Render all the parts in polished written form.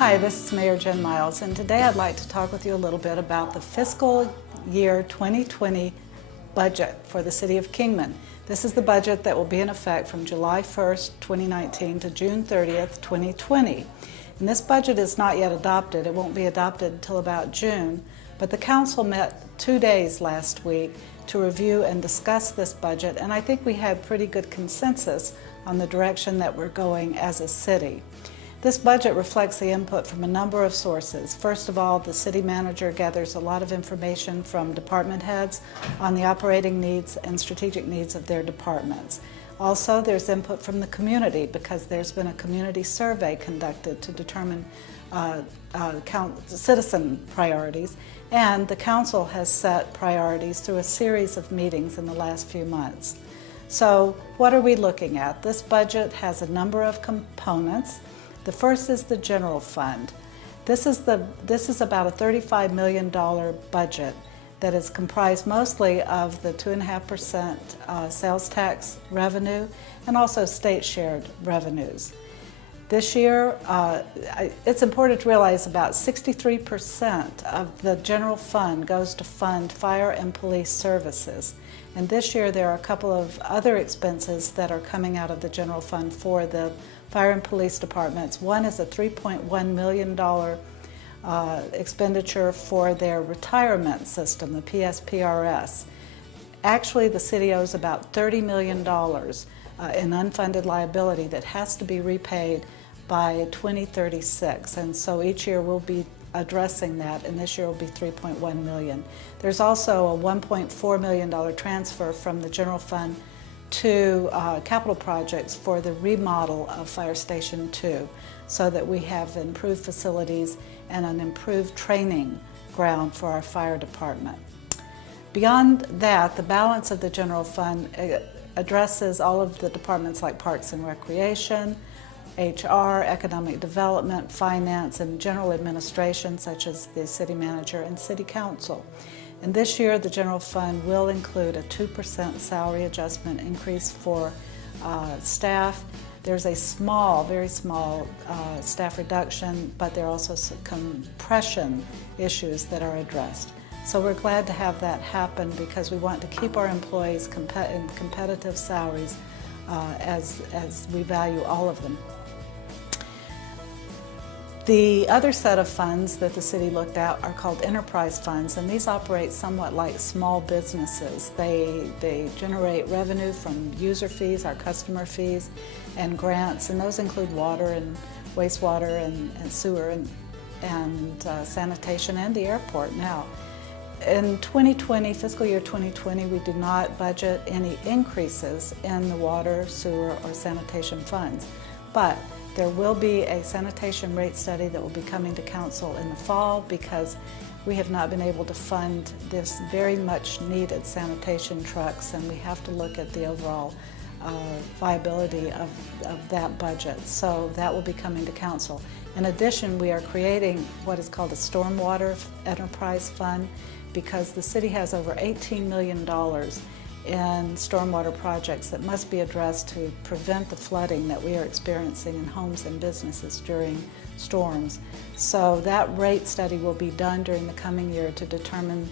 Hi, this is Mayor Jen Miles, and today I'd like to talk with you a little bit about the fiscal year 2020 budget for the City of Kingman. This is the budget that will be in effect from July 1st, 2019 to June 30th, 2020. And this budget is not yet adopted. It won't be adopted until about June, but the Council met 2 days last week to review and discuss this budget, and I think we had pretty good consensus on the direction that we're going as a city. This budget reflects the input from a number of sources. First of all, the city manager gathers a lot of information from department heads on the operating needs and strategic needs of their departments. Also, there's input from the community because there's been a community survey conducted to determine citizen priorities, and the council has set priorities through a series of meetings in the last few months. So what are we looking at? This budget has a number of components. The first is the general fund. This is about a $35 million budget that is comprised mostly of the 2.5% sales tax revenue and also state shared revenues. This year, it's important to realize about 63% of the general fund goes to fund fire and police services. And this year there are a couple of other expenses that are coming out of the general fund for the fire and police departments. One is a $3.1 million expenditure for their retirement system, the PSPRS. Actually, the city owes about $30 million in unfunded liability that has to be repaid by 2036, and so each year we'll be addressing that, and this year will be $3.1 million. There's also a $1.4 million transfer from the general fund to capital projects for the remodel of Fire Station 2 so that we have improved facilities and an improved training ground for our fire department. Beyond that, the balance of the general fund addresses all of the departments like Parks and Recreation, HR, Economic Development, Finance, and General Administration, such as the City Manager and City Council. And this year, the general fund will include a 2% salary adjustment increase for staff. There's a small, very small staff reduction, but there are also some compression issues that are addressed. So we're glad to have that happen because we want to keep our employees in competitive salaries as we value all of them. The other set of funds that the city looked at are called enterprise funds, and these operate somewhat like small businesses. They generate revenue from user fees, our customer fees, and grants, and those include water and wastewater and sewer and sanitation and the airport now. In 2020, fiscal year 2020, we did not budget any increases in the water, sewer, or sanitation funds, but there will be a sanitation rate study that will be coming to council in the fall because we have not been able to fund this very much needed sanitation trucks, and we have to look at the overall viability of that budget. So that will be coming to council. In addition, we are creating what is called a stormwater enterprise fund because the city has over $18 million in stormwater projects that must be addressed to prevent the flooding that we are experiencing in homes and businesses during storms. So that rate study will be done during the coming year to determine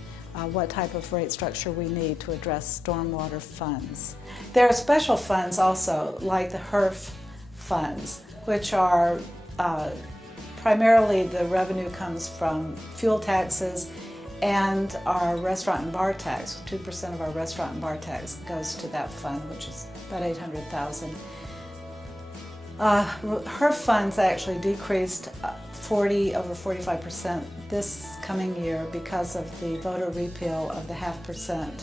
what type of rate structure we need to address stormwater funds. There are special funds also, like the HERF funds, which are primarily the revenue comes from fuel taxes and our restaurant and bar tax. 2% of our restaurant and bar tax goes to that fund, which is about $800,000. Her funds actually decreased over 45% this coming year because of the voter repeal of the 0.5%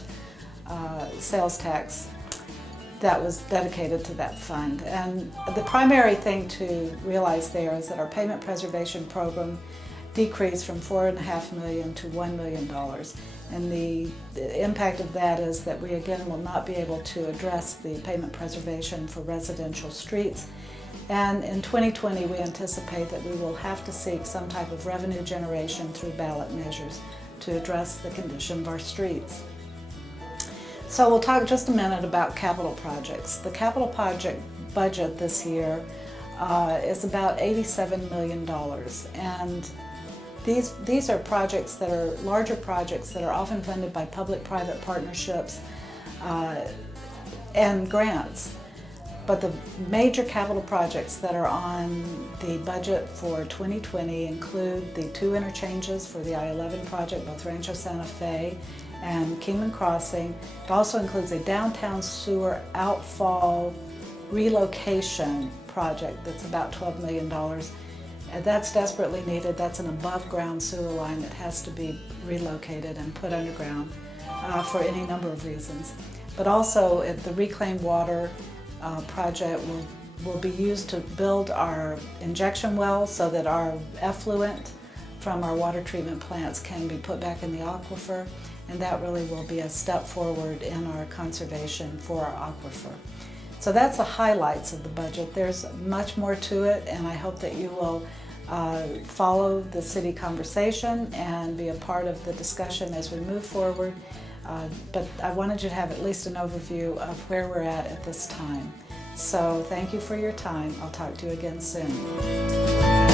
sales tax that was dedicated to that fund. And the primary thing to realize there is that our payment preservation program decreased from $4.5 million to $1 million. And the impact of that is that we again will not be able to address the payment preservation for residential streets. And in 2020, we anticipate that we will have to seek some type of revenue generation through ballot measures to address the condition of our streets. So we'll talk just a minute about capital projects. The capital project budget this year is about $87 million. And these are projects that are larger projects that are often funded by public-private partnerships and grants. But the major capital projects that are on the budget for 2020 include the 2 interchanges for the I-11 project, both Rancho Santa Fe and Kingman Crossing. It also includes a downtown sewer outfall relocation project that's about $12 million. And that's desperately needed. That's an above-ground sewer line that has to be relocated and put underground for any number of reasons. But also the reclaimed water project will be used to build our injection wells so that our effluent from our water treatment plants can be put back in the aquifer, and that really will be a step forward in our conservation for our aquifer. So that's the highlights of the budget. There's much more to it, and I hope that you will follow the city conversation and be a part of the discussion as we move forward. But I wanted you to have at least an overview of where we're at this time. So thank you for your time. I'll talk to you again soon.